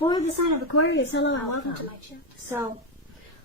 For the sign of Aquarius, hello and welcome to my channel. So,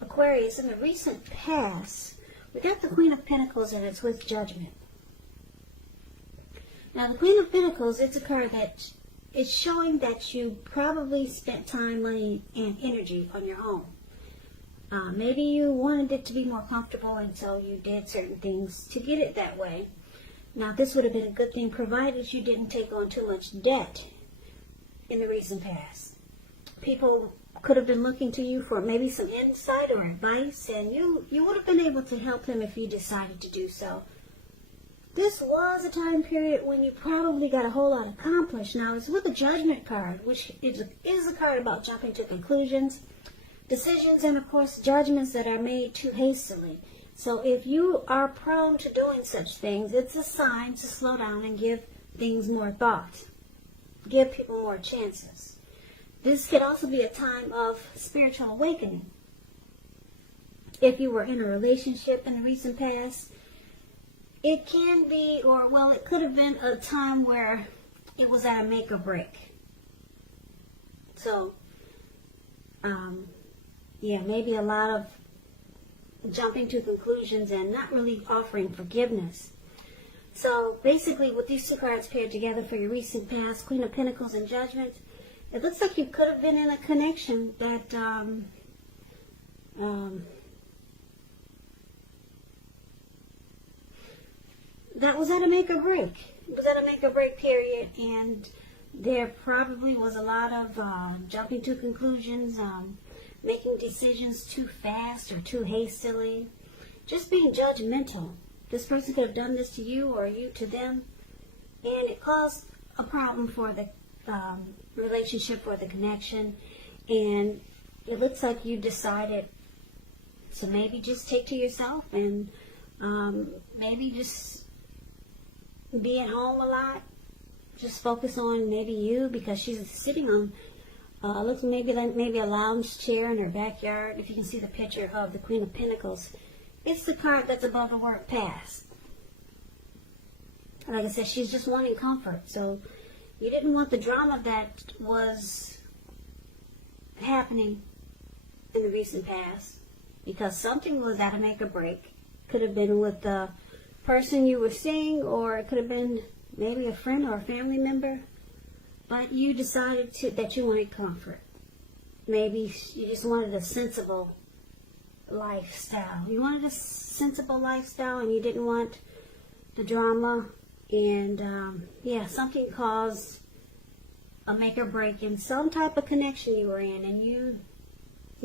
Aquarius, in the recent past, we got the Queen of Pentacles and it's with Judgment. Now, the Queen of Pentacles, it's a card that is showing that you probably spent time, money, and energy on your home. Maybe you wanted it to be more comfortable and so you did certain things to get it that way. Now, this would have been a good thing provided you didn't take on too much debt in the recent past. People could have been looking to you for maybe some insight or advice, and you would have been able to help them if you decided to do so. This was a time period when you probably got a whole lot accomplished. Now, it's with a Judgment card, which is a card about jumping to conclusions, decisions, and, of course, judgments that are made too hastily. So if you are prone to doing such things, it's a sign to slow down and give things more thought. Give people more chances. This could also be a time of spiritual awakening. If you were in a relationship in the recent past, it can be, or well, it could have been a time where it was at a make or break. So, yeah, maybe a lot of jumping to conclusions and not really offering forgiveness. So basically, with these two cards paired together for your recent past, Queen of Pentacles and Judgment, it looks like you could have been in a connection that that was at a make or break. It was at a make or break period, and there probably was a lot of jumping to conclusions, making decisions too fast or too hastily, just being judgmental. This person could have done this to you or you to them, and it caused a problem for the relationship or the connection, and it looks like you decided to maybe just take to yourself and maybe just be at home a lot, just focus on maybe you, because she's sitting on looks maybe a lounge chair in her backyard. If you can see the picture of the Queen of Pentacles, it's the card that's above the word past. Like I said, she's just wanting comfort. So you didn't want the drama that was happening in the recent past, because something was at a make or break. Could have been with the person you were seeing, or it could have been maybe a friend or a family member. But you decided that you wanted comfort. Maybe you just wanted a sensible lifestyle. You wanted a sensible lifestyle, and you didn't want the drama. And yeah, something caused a make or break in some type of connection you were in, and you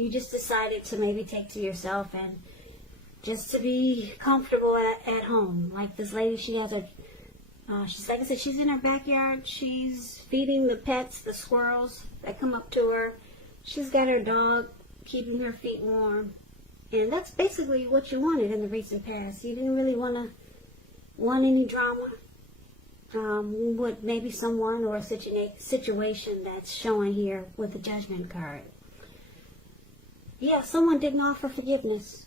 just decided to maybe take to yourself and just to be comfortable at home. Like this lady, she has a she's, like I said, she's in her backyard. She's feeding the pets, the squirrels that come up to her. She's got her dog keeping her feet warm. And that's basically what you wanted in the recent past. You didn't really want any drama with maybe someone or a situation that's showing here with the Judgment card. Yeah, someone didn't offer forgiveness,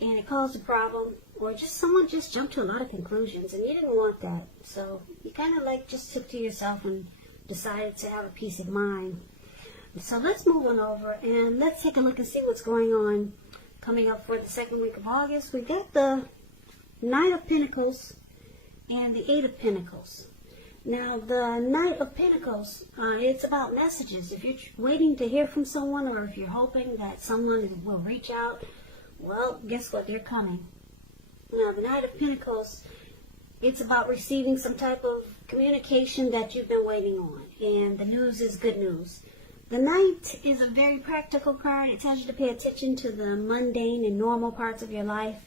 and it caused a problem. Or just someone just jumped to a lot of conclusions, and you didn't want that. So you kind of like just took to yourself and decided to have a peace of mind. So let's move on over and let's take a look and see what's going on coming up for the second week of August. We got the Knight of Pentacles and the Eight of Pentacles. Now, the Knight of Pentacles, it's about messages. If you're waiting to hear from someone, or if you're hoping that someone will reach out, well, guess what? They're coming. Now, the Knight of Pentacles, it's about receiving some type of communication that you've been waiting on. And the news is good news. The Knight is a very practical card. It tells you to pay attention to the mundane and normal parts of your life.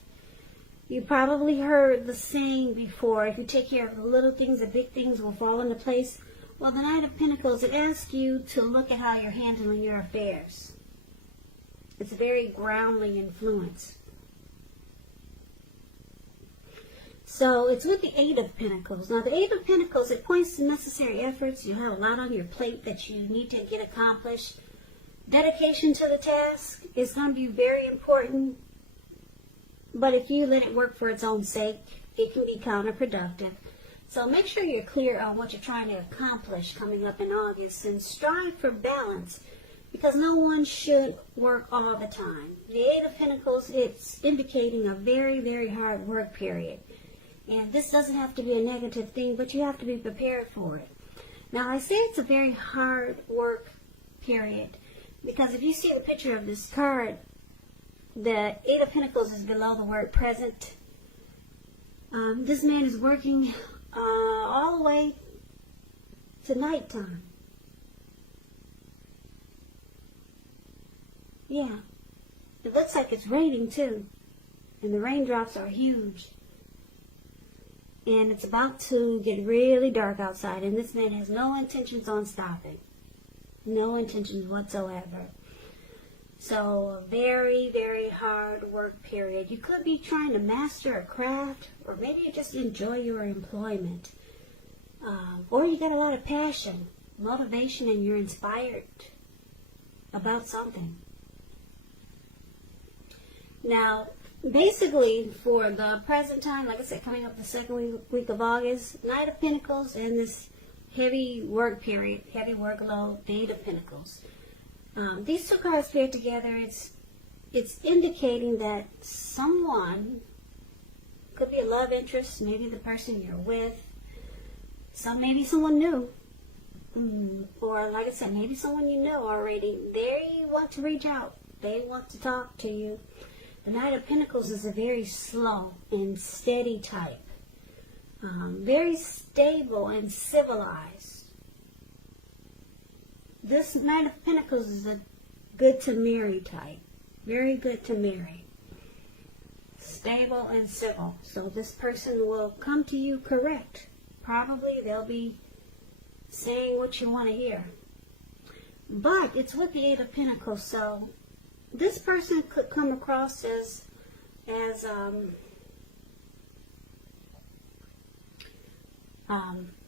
You probably heard the saying before, if you take care of the little things, the big things will fall into place. Well, the Knight of Pentacles, it asks you to look at how you're handling your affairs. It's a very grounding influence. So it's with the Eight of Pentacles. Now, the Eight of Pentacles, it points to necessary efforts. You have a lot on your plate that you need to get accomplished. Dedication to the task is going to be very important. But if you let it work for its own sake, it can be counterproductive. So make sure you're clear on what you're trying to accomplish coming up in August, and strive for balance, because no one should work all the time. The Eight of Pentacles, it's indicating a very, very hard work period. And this doesn't have to be a negative thing, but you have to be prepared for it. Now, I say it's a very hard work period because if you see the picture of this card, the Eight of Pentacles is below the word present. This man is working all the way to nighttime. Yeah. It looks like it's raining too. And the raindrops are huge. And it's about to get really dark outside. And this man has no intentions on stopping. No intentions whatsoever. So, a very, very hard work period. You could be trying to master a craft, or maybe you just enjoy your employment. Or you got a lot of passion, motivation, and you're inspired about something. Now, basically, for the present time, like I said, coming up the second week of August, Knight of Pentacles and this heavy work period, heavy workload, Eight of Pentacles. These two cards paired together, it's indicating that someone, could be a love interest, maybe the person you're with, maybe someone new, or like I said, maybe someone you know already. They want to reach out. They want to talk to you. The Knight of Pentacles is a very slow and steady type. Very stable and civilized. This Knight of Pentacles is a good to marry type. Very good to marry. Stable and civil. So this person will come to you correct. Probably they'll be saying what you want to hear. But it's with the Eight of Pentacles, so this person could come across as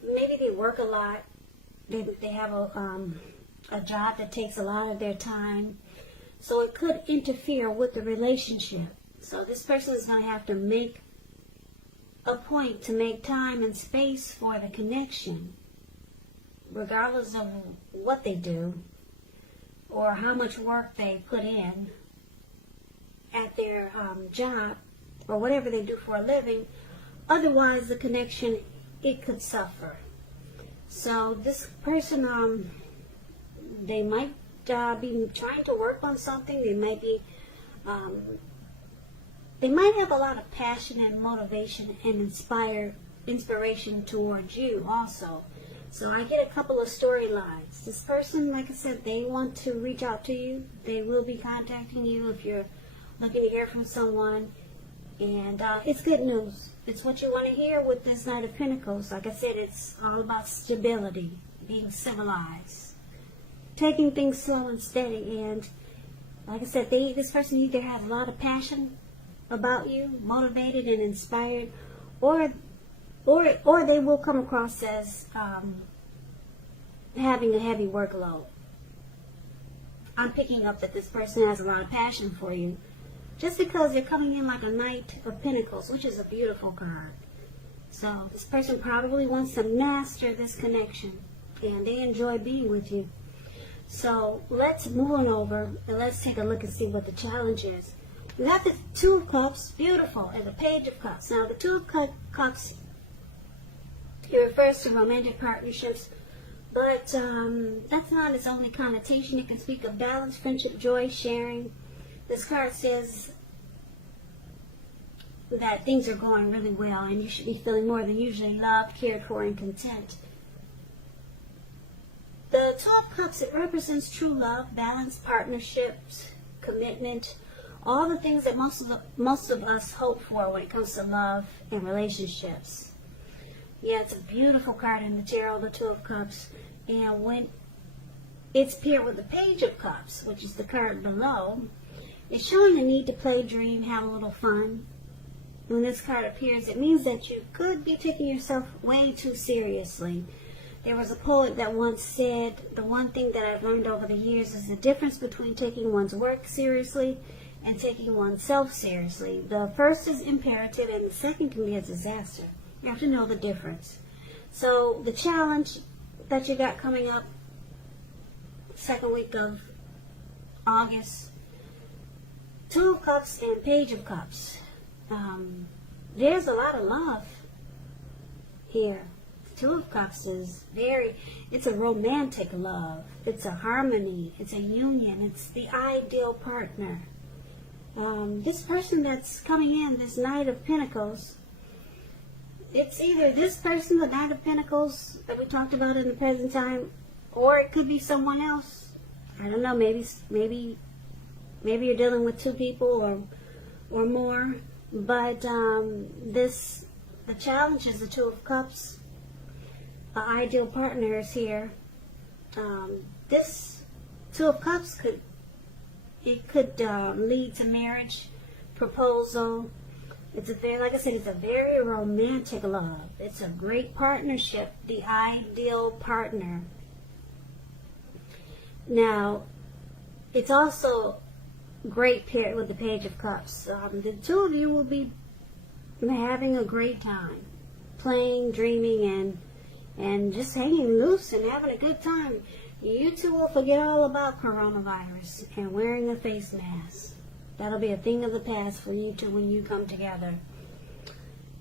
maybe they work a lot. They have a job that takes a lot of their time. So it could interfere with the relationship. So this person is going to have to make a point to make time and space for the connection, regardless of what they do or how much work they put in at their job or whatever they do for a living. Otherwise, the connection, it could suffer. So this person, they might be trying to work on something. They might be, they might have a lot of passion and motivation and inspiration towards you also. So I get a couple of storylines. This person, like I said, they want to reach out to you. They will be contacting you if you're looking to hear from someone. And it's good news. It's what you want to hear with this Knight of Pentacles. Like I said, it's all about stability, being civilized, taking things slow and steady. And like I said, this person either has a lot of passion about you, motivated and inspired, or they will come across as having a heavy workload. I'm picking up that this person has a lot of passion for you, just because they're coming in like a Knight of Pentacles, which is a beautiful card. So this person probably wants to master this connection, and they enjoy being with you. So let's move on over, and let's take a look and see what the challenge is. We got the Two of Cups, beautiful, and the Page of Cups. Now the Two of Cups, it refers to romantic partnerships, but that's not its only connotation. It can speak of balance, friendship, joy, sharing. This card says that things are going really well and you should be feeling more than usually loved, cared for, and content. The Two of Cups, it represents true love, balance, partnerships, commitment, all the things that most of us hope for when it comes to love and relationships. Yeah, it's a beautiful card in the tarot, the Two of Cups. And when it's paired with the Page of Cups, which is the card below, it's showing a need to play, dream, have a little fun. When this card appears, it means that you could be taking yourself way too seriously. There was a poet that once said, the one thing that I've learned over the years is the difference between taking one's work seriously and taking oneself seriously. The first is imperative and the second can be a disaster. You have to know the difference. So the challenge that you got coming up, second week of August, Two of Cups and Page of Cups. There's a lot of love here. Two of Cups is it's a romantic love. It's a harmony. It's a union. It's the ideal partner. This person that's coming in, this Knight of Pentacles, it's either this person, the Knight of Pentacles that we talked about in the present time, or it could be someone else. I don't know, maybe you're dealing with two people or more. But the challenge is the Two of Cups. An ideal partner is here. This Two of Cups could lead to marriage, proposal. It's like I said, it's a very romantic love. It's a great partnership, the ideal partner. Now, it's also great paired with the Page of Cups. The two of you will be having a great time, playing, dreaming, and just hanging loose and having a good time. You two will forget all about coronavirus and wearing a face mask. That'll be a thing of the past for you two when you come together.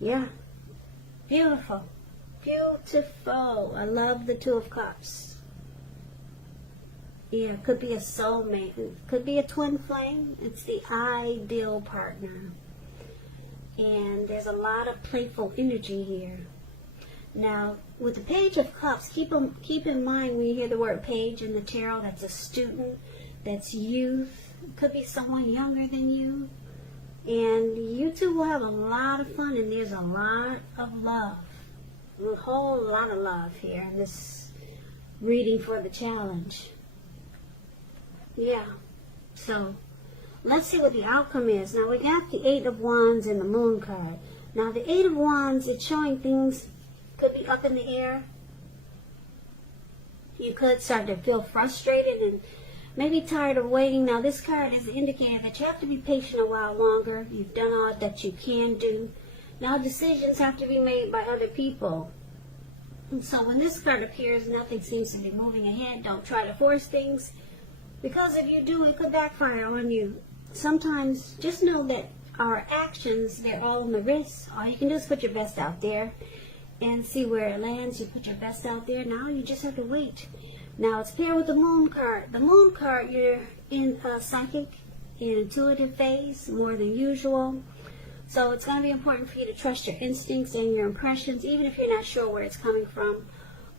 Yeah. Beautiful. Beautiful. I love the Two of Cups. Yeah, it could be a soulmate. It could be a twin flame. It's the ideal partner. And there's a lot of playful energy here. Now, with the Page of Cups, keep in mind when you hear the word page in the tarot, that's a student, that's youth. It could be someone younger than you. And you two will have a lot of fun, and there's a lot of love. A whole lot of love here in this reading for the challenge. Yeah. So, let's see what the outcome is. Now, we got the Eight of Wands and the Moon card. Now, the Eight of Wands, it's showing things could be up in the air. You could start to feel frustrated and maybe tired of waiting. Now, this card is indicating that you have to be patient a while longer. You've done all that you can do. Now, decisions have to be made by other people. And so when this card appears, nothing seems to be moving ahead. Don't try to force things, because if you do, it could backfire on you. Sometimes just know that our actions, they're all on the wrist. All you can do is put your best out there and see where it lands. You put your best out there. Now you just have to wait. Now it's paired with the Moon card. The Moon card, you're in a psychic and intuitive phase more than usual. So it's going to be important for you to trust your instincts and your impressions, even if you're not sure where it's coming from.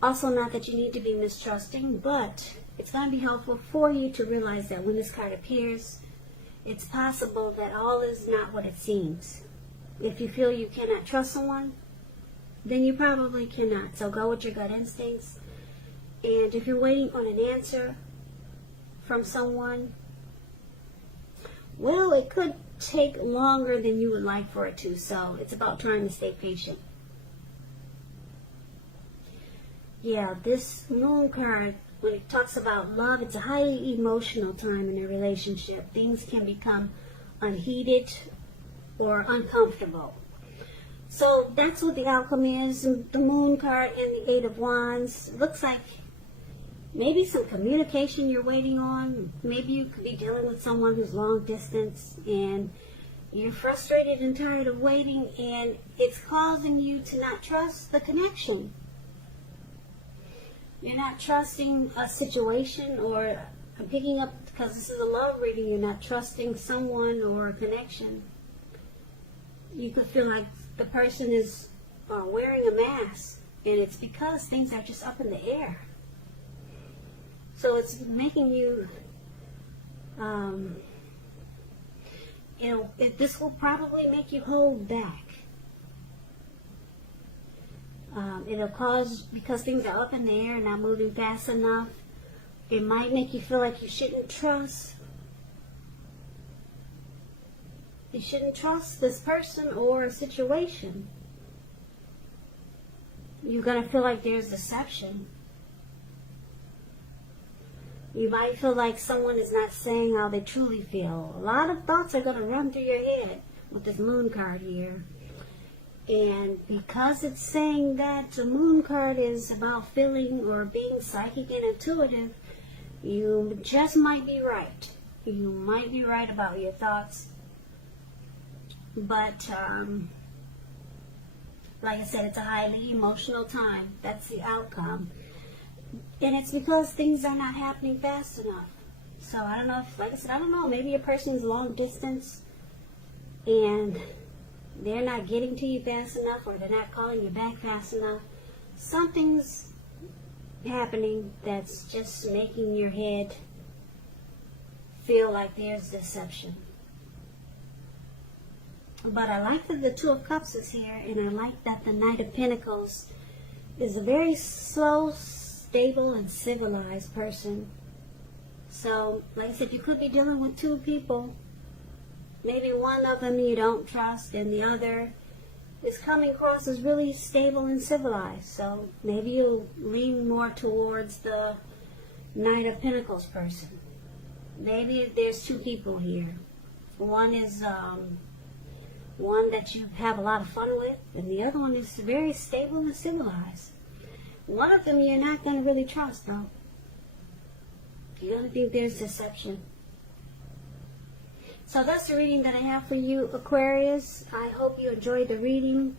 Also, not that you need to be mistrusting, but it's going to be helpful for you to realize that when this card appears, it's possible that all is not what it seems. If you feel you cannot trust someone, then you probably cannot. So go with your gut instincts. And if you're waiting on an answer from someone, well, it could take longer than you would like for it to. So it's about trying to stay patient. Yeah, this Moon card, when it talks about love, it's a highly emotional time in a relationship. Things can become unheated or uncomfortable. So that's what the outcome is. The Moon card and the Eight of Wands. Looks like maybe some communication you're waiting on. Maybe you could be dealing with someone who's long distance and you're frustrated and tired of waiting, and it's causing you to not trust the connection. You're not trusting a situation, or I'm picking up, because this is a love reading, you're not trusting someone or a connection. You could feel like the person is wearing a mask, and it's because things are just up in the air. So it's making you, this will probably make you hold back. It'll cause, because things are up in the air and not moving fast enough, it might make you feel like you shouldn't trust. You shouldn't trust this person or a situation. You're going to feel like there's deception. You might feel like someone is not saying how they truly feel. A lot of thoughts are going to run through your head with this Moon card here. And because it's saying that the moon card is about feeling or being psychic and intuitive, you just might be right. You might be right about your thoughts. But, like I said, it's a highly emotional time. That's the outcome. And it's because things are not happening fast enough. So I don't know if, like I said, I don't know. Maybe a person is long distance and they're not getting to you fast enough, or they're not calling you back fast enough. Something's happening that's just making your head feel like there's deception. But I like that the Two of Cups is here, and I like that the Knight of Pentacles is a very slow, stable, and civilized person. So, like I said, you could be dealing with two people. Maybe one of them you don't trust, and the other is coming across as really stable and civilized. So maybe you'll lean more towards the Knight of Pentacles person. Maybe there's two people here. One is one that you have a lot of fun with, and the other one is very stable and civilized. One of them you're not going to really trust, though. You're going to think there's deception. So that's the reading that I have for you, Aquarius. I hope you enjoyed the reading.